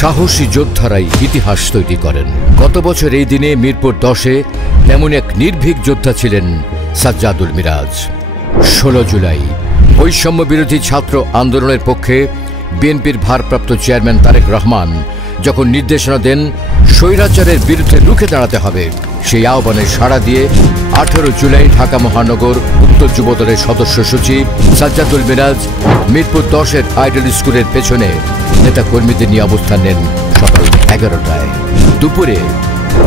সাহসী যোদ্ধারাই ইতিহাস তৈরি করেন। গত বছর এই দিনে মিরপুর 10-এ তেমন এক নির্ভীক যোদ্ধা ছিলেন সাজ্জাদুল মিরাজ। 16 জুলাই বৈষম্য বিরোধী ছাত্র আন্দোলনের পক্ষে বিএনপির ভারপ্রাপ্ত চেয়ারম্যান তারেক রহমান যখন নির্দেশনা দেন স্বৈরাচারের বিরুদ্ধে রুখে দাঁড়াতে হবে, সেই আহ্বানে সাড়া দিয়ে 18 জুলাই ঢাকা মহানগর উত্তর যুবদলের সদস্য সচিব সাজ্জাদুল মিরাজ মিরপুর 10-এর আইডল স্কুলের পেছনে নেতাকর্মীদের নিয়ে অবস্থান নেন সকাল 11টায়। দুপুরে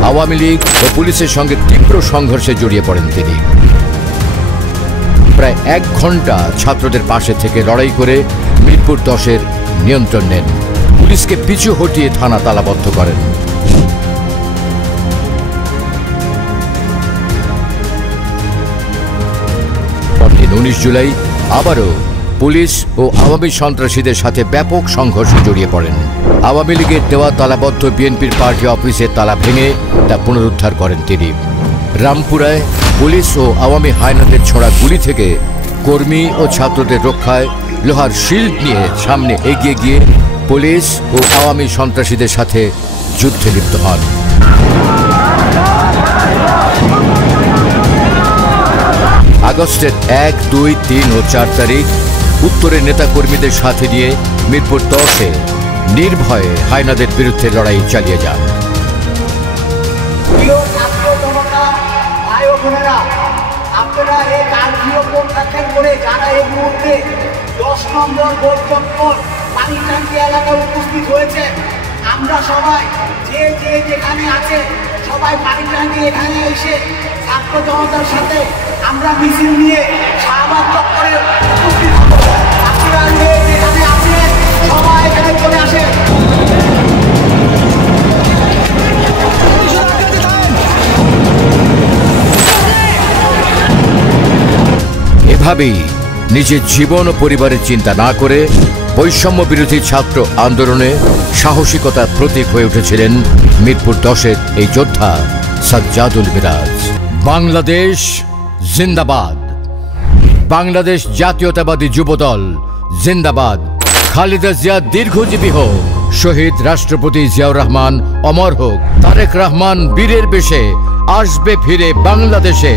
আওয়ামী লীগ ও পুলিশের সঙ্গে তীব্র সংঘর্ষে জড়িয়ে পড়েন তিনি। প্রায় 1 ঘন্টা ছাত্রদের পাশে থেকে লড়াই করে মিরপুর 10-এর নিয়ন্ত্রণ নেন, পুলিশকে পিছু হটিয়ে থানা তালাবদ্ধ করেন। পরদিন 19 জুলাই আবারও পুলিশ ও আওয়ামী সন্ত্রাসীদের সাথে ব্যাপক সংঘর্ষে জড়িয়ে পড়েন। আওয়ামী লীগের দেওয়া তালাবদ্ধ বিএনপির পার্টি অফিসের তালা ভেঙে তা পুনরুদ্ধার করেন তিনি। রামপুরায় পুলিশ ও আওয়ামী হায়নাদের ছোড়া গুলি থেকে কর্মী ও ছাত্রদের রক্ষায় লোহার শিল্ড নিয়ে সামনে এগিয়ে গিয়ে পুলিশ ও আওয়ামী সন্ত্রাসীদের সাথে যুদ্ধে লিপ্ত হন। আগস্টের 1, 2, 3 ও 4 তারিখ উত্তরের নেতাকর্মীদের সাথে নিয়ে মিরপুর 10-এ নির্ভয়ে হায়নাদের বিরুদ্ধে লড়াই চালিয়ে যান। আপনারা এই কার্যীয় প্রত্যাখ্যান করে যারা এই মুহূর্তে 10 নম্বর গোল চত্বর পানি ট্যাঙ্কি এলাকায় উপস্থিত হয়েছে, আমরা সবাই যে যেখানে আছে সবাই পানি ট্যাঙ্কি এখানে এসে ছাত্র জনতার সাথে আমরা মিছিল নিয়ে শাহবাগ চত্বরে উপস্থিত হব। আপনারা যে যেখানে আছেন সবাই এখানে চলে আসেন। এভাবেই নিজের জীবন ও পরিবারের চিন্তা না করে বৈষম্য বিরোধী ছাত্র আন্দোলনে সাহসিকতার প্রতীক হয়ে উঠেছিলেন মিরপুর 10-এর এই যোদ্ধা সাজ্জাদুল মিরাজ। বাংলাদেশ জিন্দাবাদ, বাংলাদেশ জাতীয়তাবাদী যুবদল জিন্দাবাদ, খালেদা জিয়া দীর্ঘজীবী হোক, শহীদ রাষ্ট্রপতি জিয়াউর রহমান অমর হোক, তারেক রহমান বীরের বেশে আসবে ফিরে বাংলাদেশে।